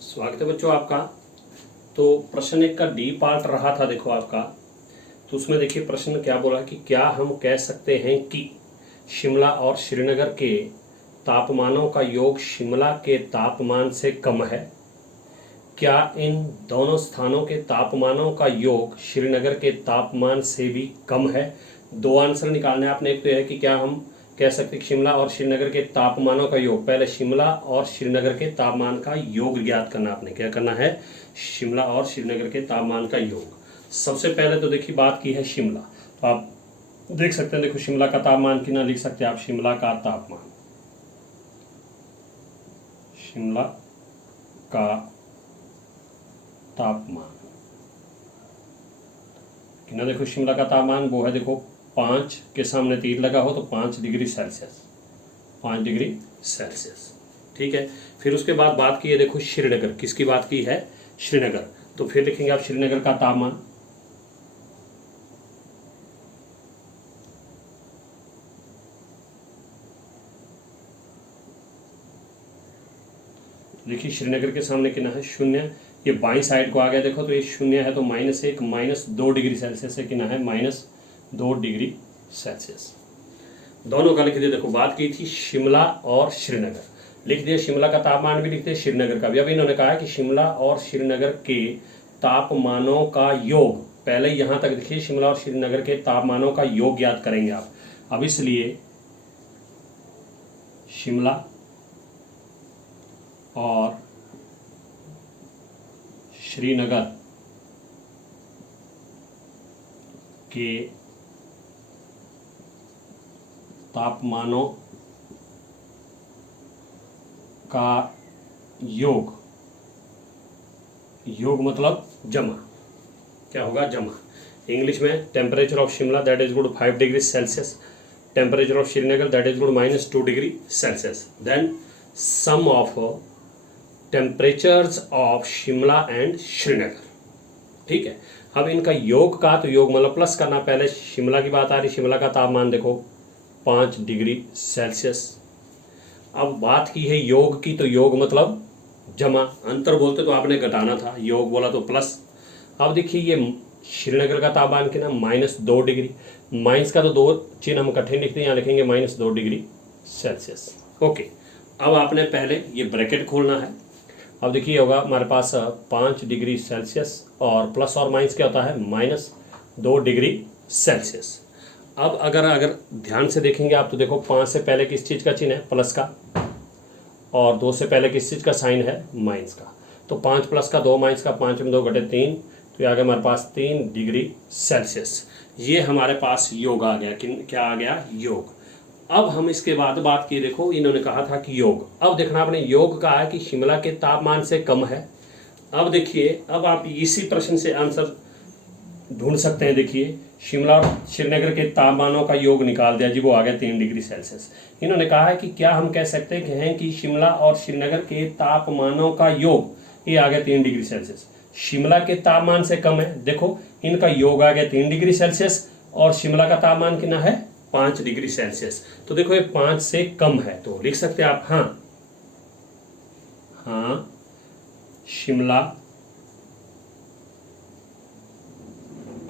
स्वागत है बच्चों आपका। तो प्रश्न एक का डी पार्ट रहा था देखो आपका। तो उसमें देखिए प्रश्न क्या बोला कि क्या हम कह सकते हैं कि शिमला और श्रीनगर के तापमानों का योग शिमला के तापमान से कम है। क्या इन दोनों स्थानों के तापमानों का योग श्रीनगर के तापमान से भी कम है। दो आंसर निकालने आपने। एक तो यह कि क्या हम कह सकते हैं कि शिमला और श्रीनगर के तापमानों का योग, पहले शिमला और श्रीनगर के तापमान का योग ज्ञात करना। आपने क्या करना है, शिमला और श्रीनगर के तापमान का योग। सबसे पहले तो देखिए बात की है शिमला, तो आप देख सकते हैं, देखो शिमला का तापमान कितना लिख सकते हैं आप। शिमला का तापमान, शिमला का तापमान कितना, देखो शिमला का तापमान वो है, देखो 5 के सामने तीर लगा हो तो 5 डिग्री सेल्सियस, 5 डिग्री सेल्सियस। ठीक है। फिर उसके बाद बात की है देखो श्रीनगर, किसकी बात की है, श्रीनगर। तो फिर लिखेंगे आप श्रीनगर का तापमान, देखिए श्रीनगर के सामने कितना है, 0। ये बाईं साइड को आ गया देखो, तो ये 0 है तो -1, -2 डिग्री सेल्सियस से कितना है, -2 डिग्री सेल्सियस। दोनों का लिख दिया। देखो बात की थी शिमला और श्रीनगर, लिख दिया शिमला का तापमान भी, लिखते श्रीनगर का भी। अब इन्होंने कहा कि शिमला और श्रीनगर के तापमानों का योग, पहले यहाँ तक देखिए शिमला और श्रीनगर के तापमानों का योग ज्ञात करेंगे आप। अब इसलिए शिमला और श्रीनगर के तापमानों का योग, योग मतलब जमा, क्या होगा, जमा। इंग्लिश में temperature of Shimla that is good 5 degree Celsius, temperature of Srinagar that is good -2 degree Celsius. Then sum of temperatures of Shimla and Srinagar. ठीक है। अब इनका योग का, तो योग मतलब प्लस करना। पहले शिमला की बात आ रही, शिमला का तापमान देखो 5 डिग्री सेल्सियस। अब बात की है योग की, तो योग मतलब जमा, अंतर बोलते तो आपने घटाना था, योग बोला तो प्लस। अब देखिए ये श्रीनगर का तापमान कितना, -2 डिग्री। माइनस का तो 2 चिन्ह हम इकट्ठे लिखते हैं, यहाँ लिखेंगे -2 डिग्री सेल्सियस। ओके। अब आपने पहले ये ब्रैकेट खोलना है। अब देखिए होगा हमारे पास 5 डिग्री सेल्सियस और प्लस और माइनस क्या होता है, -2 डिग्री सेल्सियस। अब अगर ध्यान से देखेंगे आप, तो देखो 5 से पहले किस चीज़ का चिन्ह है, प्लस का, और 2 से पहले किस चीज़ का साइन है, माइनस का। तो 5 प्लस का 2 माइनस का, 5 में 2 घटे 3, तो ये आ गया हमारे पास 3 डिग्री सेल्सियस। ये हमारे पास योग आ गया। क्या आ गया, योग। अब हम इसके बाद बात की, देखो इन्होंने कहा था कि योग, अब देखना आपने योग कहा है कि शिमला के तापमान से कम है। अब देखिए, अब आप इसी प्रश्न से आंसर ढूंढ सकते हैं। देखिए शिमला और श्रीनगर के तापमानों का योग निकाल दिया जी, वो आ गया 3 डिग्री सेल्सियस। इन्होंने कहा है कि क्या हम कह सकते हैं कि शिमला और श्रीनगर के तापमानों का योग, ये आ गया 3 डिग्री सेल्सियस, शिमला के तापमान से कम है। देखो इनका योग आ गया 3 डिग्री सेल्सियस और शिमला का तापमान कितना है, 5 डिग्री सेल्सियस। तो देखो ये 5 से कम है, तो लिख सकते हैं आप हाँ शिमला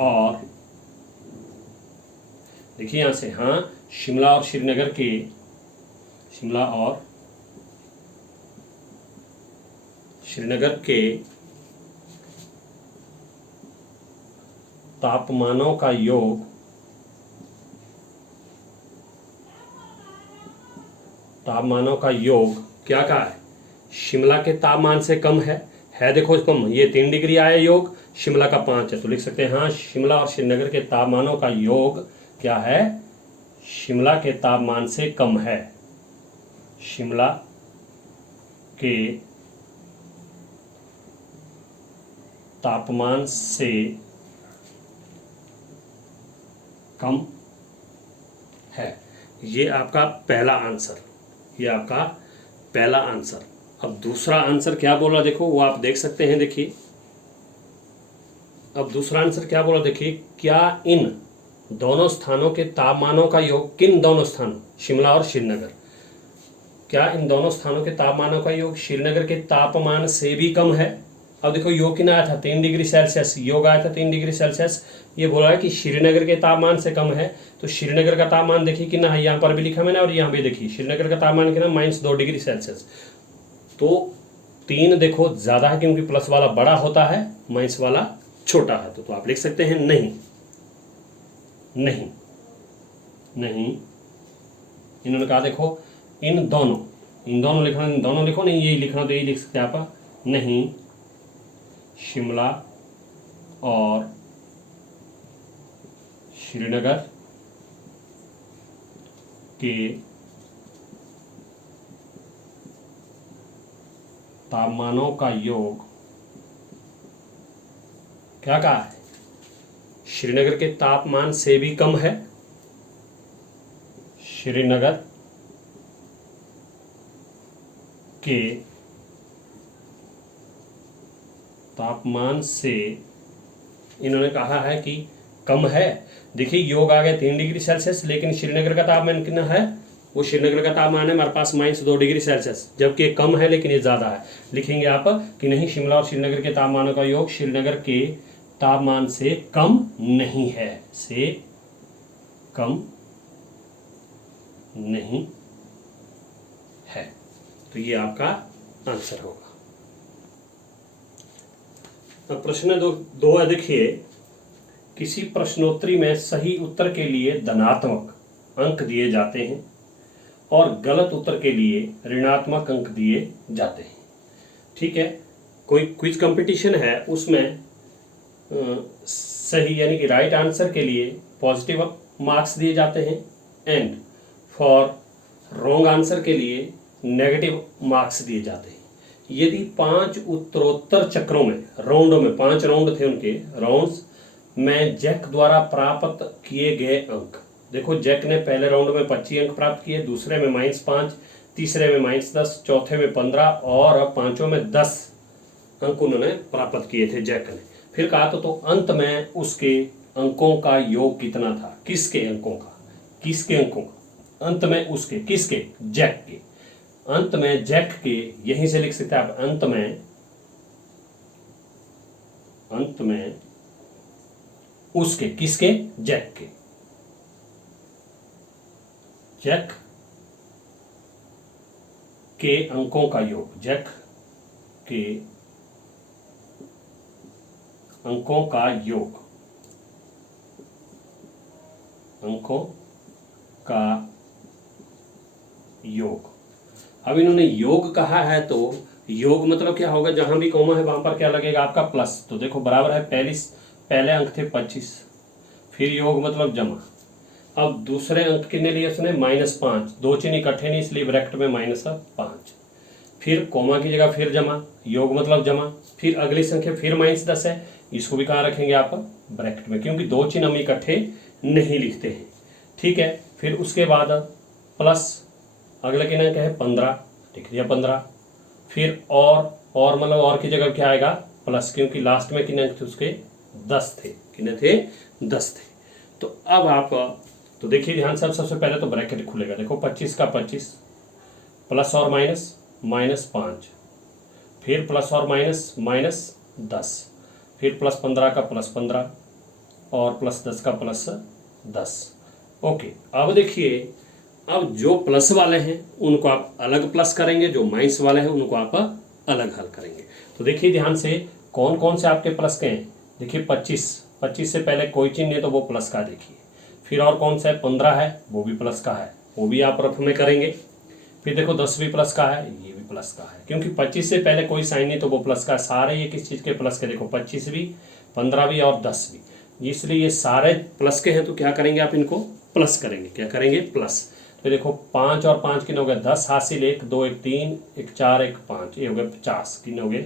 और, देखिए यहां से शिमला और श्रीनगर के, शिमला और श्रीनगर के तापमानों का योग, तापमानों का योग क्या कहा है, शिमला के तापमान से कम है देखो कम, ये 3 डिग्री आया योग, शिमला का 5 है, तो लिख सकते हैं शिमला और श्रीनगर के तापमानों का योग क्या है, शिमला के तापमान से कम है, शिमला के तापमान से कम है। ये आपका पहला आंसर, ये आपका पहला आंसर। अब दूसरा आंसर क्या बोला देखो, वो आप देख सकते हैं। देखिए अब दूसरा आंसर क्या बोला, देखिए क्या इन दोनों स्थानों के तापमानों का योग, किन दोनों स्थानों, शिमला और श्रीनगर, क्या इन दोनों स्थानों के तापमानों का योग श्रीनगर के तापमान से भी कम है? अब देखो योग कितना आया था 3 डिग्री सेल्सियस, योग आया था 3 डिग्री सेल्सियस। ये बोला है कि श्रीनगर के तापमान से कम है, तो श्रीनगर का तापमान देखिए कितना है, यहाँ पर भी लिखा मैंने और यहाँ भी देखिए श्रीनगर का तापमान कितना -2 डिग्री सेल्सियस। तो 3 देखो ज्यादा है क्योंकि प्लस वाला बड़ा होता है, माइनस वाला छोटा है। तो आप लिख सकते हैं नहीं नहीं नहीं। इन्होंने कहा देखो इन दोनों लिखना, इन दोनों लिखो नहीं, यही लिखना तो यही लिख सकते हैं आप, नहीं शिमला और श्रीनगर के तापमानों का योग क्या कहा है, श्रीनगर के तापमान से भी कम है, श्रीनगर के तापमान से इन्होंने कहा है कि कम है। देखिए योग आ गया 3 डिग्री सेल्सियस, लेकिन श्रीनगर का तापमान कितना है, वो श्रीनगर का तापमान है हमारे पास -2 डिग्री सेल्सियस, जबकि ये कम है लेकिन ये ज़्यादा है। लिखेंगे आप कि नहीं शिमला और श्रीनगर के तापमानों का योग श्रीनगर के तापमान से कम नहीं है, से कम नहीं है। तो ये आपका आंसर होगा। अब प्रश्न दो है, देखिए किसी प्रश्नोत्तरी में सही उत्तर के लिए धनात्मक अंक दिए जाते हैं और गलत उत्तर के लिए ऋणात्मक अंक दिए जाते हैं। ठीक है, कोई क्विज कंपटीशन है, उसमें सही यानी कि राइट आंसर के लिए पॉजिटिव मार्क्स दिए जाते हैं एंड फॉर रॉन्ग आंसर के लिए नेगेटिव मार्क्स दिए जाते हैं। यदि 5 उत्तरोत्तर चक्रों में, राउंडों में, 5 राउंड थे उनके, राउंड्स में जैक द्वारा प्राप्त किए गए अंक, देखो जैक ने पहले राउंड में 25 अंक प्राप्त किए, दूसरे में -5, तीसरे में -10, चौथे में 15 और पांचों में 10 अंक उन्होंने प्राप्त किए थे जैक ने। फिर कहा तो अंत में उसके अंकों का योग कितना था, किसके अंकों का, किसके अंकों का, अंत में उसके, किसके, जैक के, अंत में जैक के, यहीं से लिख सकते हैं आप, अंत में उसके, किसके, जैक के, जैक के अंकों का योग, जैक के अंकों का योग, अंकों का योग। अब इन्होंने योग कहा है तो योग मतलब क्या होगा, जहां भी कॉमा है वहां पर क्या लगेगा आपका प्लस। तो देखो बराबर है, पहले अंक थे 25, फिर योग मतलब जमा। अब दूसरे अंक कितने लिए उसने, -5, 2 चिन्ह इकट्ठे नहीं इसलिए ब्रैकेट में -5, फिर कॉमा की जगह फिर जमा, योग मतलब जमा, फिर अगली संख्या फिर -10 है, इसको भी कहाँ रखेंगे आप, ब्रैकेट में, क्योंकि 2 चिन्ह हम इकट्ठे नहीं लिखते हैं। ठीक है, फिर उसके बाद प्लस, अगला कितना अंक है 15, लिख दिया 15, फिर और मतलब और की जगह क्या आएगा, प्लस, क्योंकि लास्ट में कितने अंक थे उसके, 10 थे, कितने थे, 10 थे। तो अब आप तो देखिए ध्यान से, सबसे पहले तो ब्रैकेट खुलेगा, देखो 25 का 25, प्लस और -5, फिर प्लस और -10, फिर +15 का +15 और +10 का +10। ओके, अब देखिए, अब जो प्लस वाले हैं उनको आप अलग प्लस करेंगे, जो माइनस वाले हैं उनको आप अलग हल करेंगे। तो देखिए ध्यान से, कौन कौन से आपके प्लस के हैं, देखिए 25 से पहले कोई चिन्ह है तो वो प्लस का देखिए, फिर और कौन सा है, 15 है वो भी प्लस का है, वो भी आप रफ में करेंगे। फिर देखो 10 भी प्लस का है, ये भी प्लस का है, क्योंकि 25 से पहले कोई साइन नहीं तो वो प्लस का है। सारे ये किस चीज़ के प्लस के, देखो 25 भी, 15 भी और 10 भी, इसलिए ये सारे प्लस के हैं। तो क्या करेंगे आप, इनको प्लस करेंगे, क्या करेंगे, प्लस। तो देखो 5 और 5 कितने हो गए, 10 हासिल 1, 2 1 3, 1 4 1 5, ये हो गए 50, कितने हो गए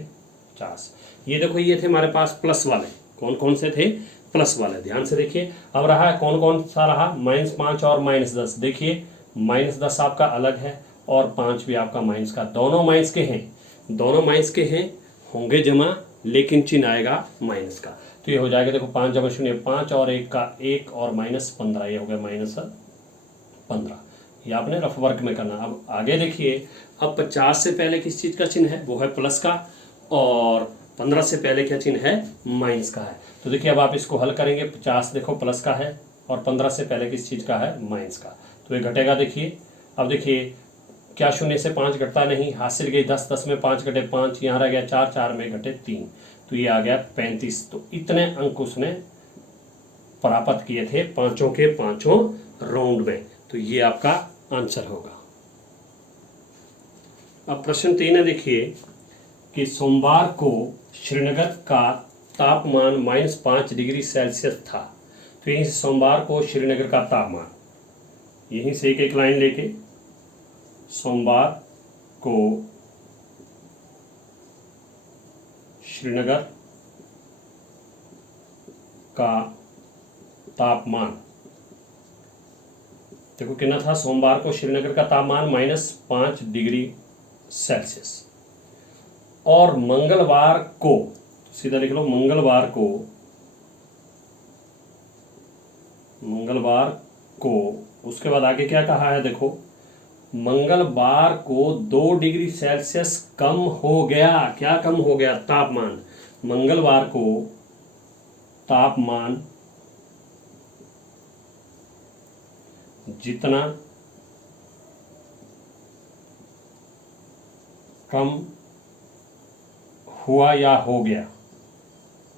50। ये देखो ये थे हमारे पास प्लस वाले, कौन कौन से थे, प्लस वाले, ध्यान से देखिए। अब रहा है कौन कौन सा रहा, -5 और -10, देखिए -10 आपका अलग है और 5 भी आपका माइनस का, दोनों माइनस के हैं, दोनों माइनस के हैं, होंगे जमा लेकिन चिन्ह आएगा माइनस का। तो ये हो जाएगा, देखो 5 जमा 0 5 और 1 का 1 और -15, ये हो गया -15। ये आपने रफ वर्क में करना। अब आगे देखिए, अब 50 से पहले किस चीज़ का चिन्ह है, वो है प्लस का, और 15 से पहले क्या चिन्ह है, माइनस का है। तो देखिए अब आप इसको हल करेंगे, 50 देखो प्लस का है और 15 से पहले किस चीज़ का है, माइनस का, तो ये घटेगा। देखिए अब देखिए क्या शून्य से 5 घटता नहीं, हासिल गई 10, 10 में 5 घटे 5, यहाँ रह गया 4, 4 में घटे 3, तो ये आ गया 35। तो इतने अंक उसने प्राप्त किए थे पांचों के पांचों राउंड में, तो ये आपका आंसर होगा। अब प्रश्न 3 है, देखिए कि सोमवार को श्रीनगर का तापमान -5 डिग्री सेल्सियस था। तो यहीं से सोमवार को श्रीनगर का तापमान, यहीं से एक एक लाइन लेके सोमवार को श्रीनगर का तापमान, देखो कितना था, सोमवार को श्रीनगर का तापमान -5 डिग्री सेल्सियस, और मंगलवार को, सीधा लिख लो, मंगलवार को उसके बाद आगे क्या कहा है, देखो मंगलवार को 2 डिग्री सेल्सियस कम हो गया। क्या कम हो गया, तापमान। मंगलवार को तापमान जितना कम हुआ या हो गया,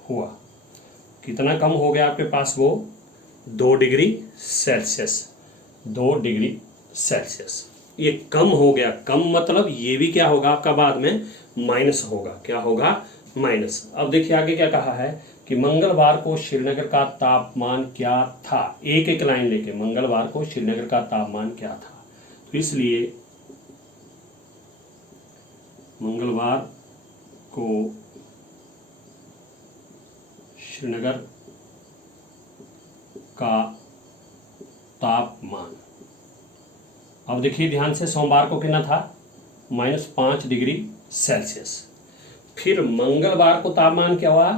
हुआ, कितना कम हो गया आपके पास, वो 2 डिग्री सेल्सियस, 2 डिग्री सेल्सियस। ये कम हो गया, कम मतलब ये भी क्या होगा आपका, बाद में माइनस होगा। क्या होगा, माइनस। अब देखिए आगे क्या कहा है कि मंगलवार को श्रीनगर का तापमान क्या था, एक एक लाइन लेके, मंगलवार को श्रीनगर का तापमान क्या था। तो इसलिए मंगलवार को श्रीनगर का तापमान, अब देखिए ध्यान से, सोमवार को कितना था, -5 डिग्री सेल्सियस। फिर मंगलवार को तापमान क्या हुआ,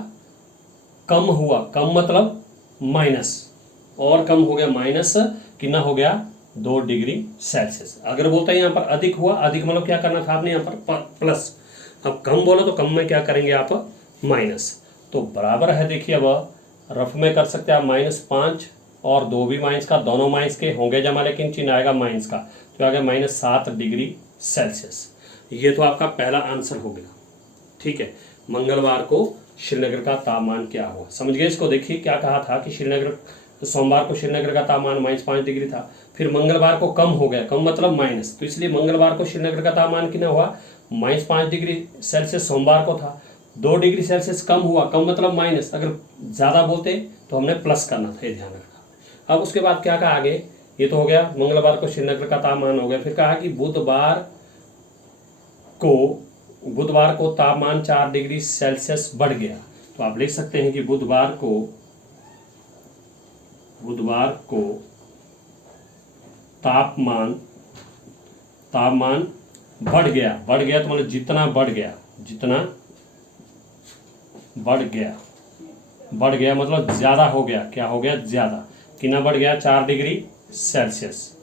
कम हुआ, कम मतलब माइनस, और कम हो गया, माइनस कितना हो गया, 2 डिग्री सेल्सियस। अगर बोलता है यहाँ पर अधिक हुआ, अधिक मतलब क्या करना था आपने, यहाँ पर प्लस। अब कम बोलो तो कम में क्या करेंगे आप, माइनस। तो बराबर है, देखिए अब रफ में कर सकते हैं आप, -5 और 2 भी माइनस का, दोनों माइनस के होंगे जमा, लेकिन चिन्ह आएगा माइनस का, तो आ गया -7 डिग्री सेल्सियस। ये तो आपका पहला आंसर हो गया। ठीक है, मंगलवार को श्रीनगर का तापमान क्या हुआ, समझ गए इसको। देखिए क्या कहा था कि श्रीनगर, सोमवार को श्रीनगर का तापमान -5 डिग्री था, फिर मंगलवार को कम हो गया, कम मतलब माइनस, तो इसलिए मंगलवार को श्रीनगर का तापमान कितना हुआ, -5 डिग्री सेल्सियस सोमवार को था, 2 डिग्री सेल्सियस कम हुआ, कम मतलब माइनस, अगर ज़्यादा बोलते तो हमने प्लस करना था, ये ध्यान रखना। अब उसके बाद क्या कहा आगे, ये तो हो गया मंगलवार को श्रीनगर का तापमान हो गया। फिर कहा कि बुधवार को तापमान 4 डिग्री सेल्सियस बढ़ गया। तो आप लिख सकते हैं कि बुधवार को तापमान बढ़ गया तो मतलब जितना बढ़ गया मतलब ज़्यादा हो गया। क्या हो गया, ज़्यादा। कितना बढ़ गया, 4 डिग्री सेल्सियस।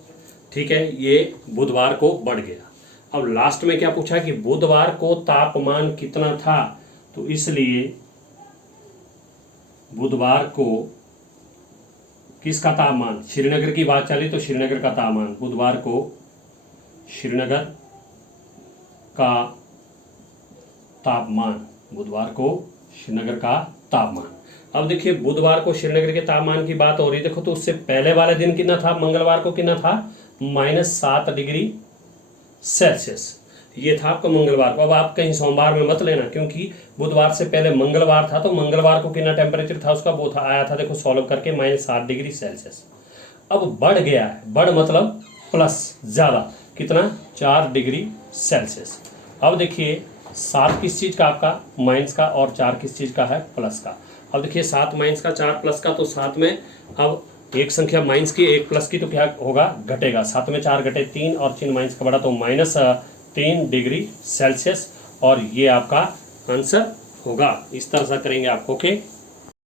ठीक है, ये बुधवार को बढ़ गया। अब लास्ट में क्या पूछा कि बुधवार को तापमान कितना था, तो इसलिए बुधवार को किसका तापमान, श्रीनगर की बात चली तो श्रीनगर का तापमान, बुधवार को श्रीनगर का तापमान, अब देखिए बुधवार को श्रीनगर के तापमान की बात हो रही है, देखो तो उससे पहले वाले दिन कितना था, मंगलवार को कितना था, -7 डिग्री सेल्सियस। ये था आपका मंगलवार को। अब आप कहीं सोमवार में मत लेना, क्योंकि बुधवार से पहले मंगलवार था, तो मंगलवार को कितना टेम्परेचर था उसका, वो था, आया था, देखो सॉल्व करके, -7 डिग्री सेल्सियस। अब बढ़ गया है, बढ़ मतलब प्लस, ज़्यादा, कितना, 4 डिग्री सेल्सियस। अब देखिए 7 किस चीज़ का आपका, माइनस का, और 4 किस चीज़ का है, प्लस का। अब देखिए 7 माइनस का, 4 प्लस का, तो 7 में अब एक संख्या माइनस की, एक प्लस की, तो क्या होगा, घटेगा। 7 में 4 घटे 3, और चिन्ह माइनस का बड़ा, तो -3 डिग्री सेल्सियस, और ये आपका आंसर होगा। इस तरह से करेंगे आप। ओके।